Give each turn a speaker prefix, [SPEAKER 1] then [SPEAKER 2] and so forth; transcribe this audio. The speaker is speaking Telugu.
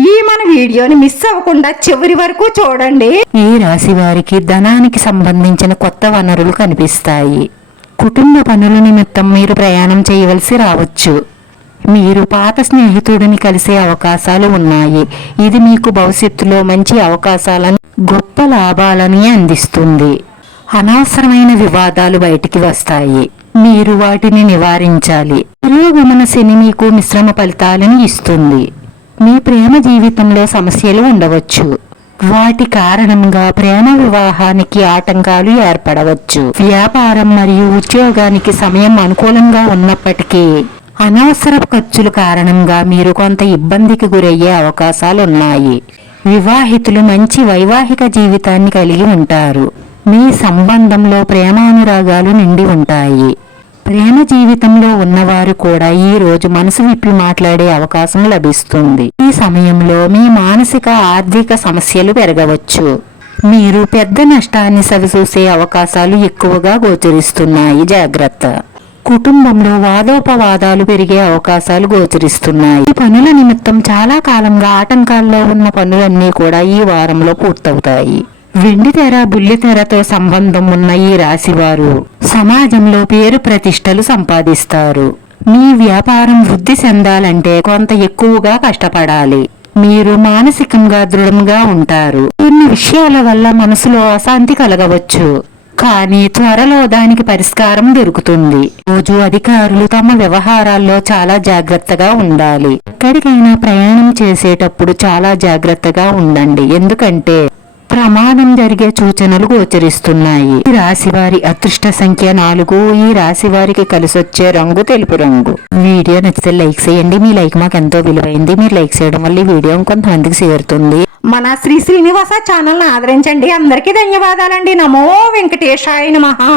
[SPEAKER 1] ఈ మన వీడియోని మిస్ అవ్వకుండా చివరి వరకు చూడండి.
[SPEAKER 2] ఈ రాశి వారికి ధనానికి సంబంధించిన కొత్త వనరులు కనిపిస్తాయి. కుటుంబ పనుల నిమిత్తం మీరు ప్రయాణం చేయవలసి రావచ్చు. మీరు పాత స్నేహితుడిని కలిసే అవకాశాలు ఉన్నాయి. ఇది మీకు భవిష్యత్తులో మంచి అవకాశాలను గొప్ప లాభాలని అందిస్తుంది. అనవసరమైన వివాదాలు బయటికి వస్తాయి. మీరు వాటిని నివారించాలి. పురోగమన శని మీకు మిశ్రమ ఫలితాలను ఇస్తుంది. మీ ప్రేమ జీవితంలో సమస్యలు ఉండవచ్చు. వాటి కారణంగా ప్రేమ వివాహానికి ఆటంకాలు ఏర్పడవచ్చు. వ్యాపారం మరియు ఉద్యోగానికి సమయం అనుకూలంగా ఉన్నప్పటికీ అనవసర ఖర్చుల కారణంగా మీరు కొంత ఇబ్బందికి గురయ్యే అవకాశాలు ఉన్నాయి వివాహితులు మంచి వైవాహిక జీవితాన్ని కలిగి ఉంటారు. మీ సంబంధంలో ప్రేమానురాగాలు నిండి ఉంటాయి. ప్రేమ జీవితంలో ఉన్నవారు కూడా ఈ రోజు మనసు విప్పి మాట్లాడే అవకాశం లభిస్తుంది. ఈ సమయంలో మీ మానసిక ఆర్థిక సమస్యలు పెరగవచ్చు. మీరు పెద్ద నష్టాన్ని సవిచూసే అవకాశాలు ఎక్కువగా గోచరిస్తున్నాయి. జాగ్రత్త. కుటుంబంలో వాదోపవాదాలు పెరిగే అవకాశాలు గోచరిస్తున్నాయి. ఈ పనుల నిమిత్తం చాలా కాలంగా ఆటంకాల్లో ఉన్న పనులన్నీ కూడా ఈ వారంలో పూర్తవుతాయి. వెండి తెర బుల్లి తెరతో సంబంధం ఉన్న ఈ రాశివారు సమాజంలో పేరు ప్రతిష్టలు సంపాదిస్తారు. మీ వ్యాపారం వృద్ధి చెందాలంటే కొంత ఎక్కువగా కష్టపడాలి. మీరు మానసికంగా దృఢంగా ఉంటారు. కొన్ని విషయాల వల్ల మనసులో అశాంతి కలగవచ్చు. కానీ త్వరలో దానికి పరిష్కారం దొరుకుతుంది. రోజు అధికారులు తమ వ్యవహారాల్లో చాలా జాగ్రత్తగా ఉండాలి. ఎక్కడికైనా ప్రయాణం చేసేటప్పుడు చాలా జాగ్రత్తగా ఉండండి. ఎందుకంటే ప్రమాదం జరిగే సూచనలు గోచరిస్తున్నాయి. ఈ రాశి వారి అదృష్ట సంఖ్య నాలుగు. ఈ రాశి వారికి కలిసొచ్చే రంగు తెలుపు రంగు. వీడియో నచ్చితే లైక్ చేయండి. మీ లైక్ మాకు ఎంతో విలువైంది. మీరు లైక్ చేయడం వల్ల ఈ వీడియో కొంతమందికి చేరుతుంది.
[SPEAKER 1] మన శ్రీ శ్రీనివాస ఛానల్ని ఆదరించండి. అందరికీ ధన్యవాదాలండి. నమో వెంకటేశాయ మహా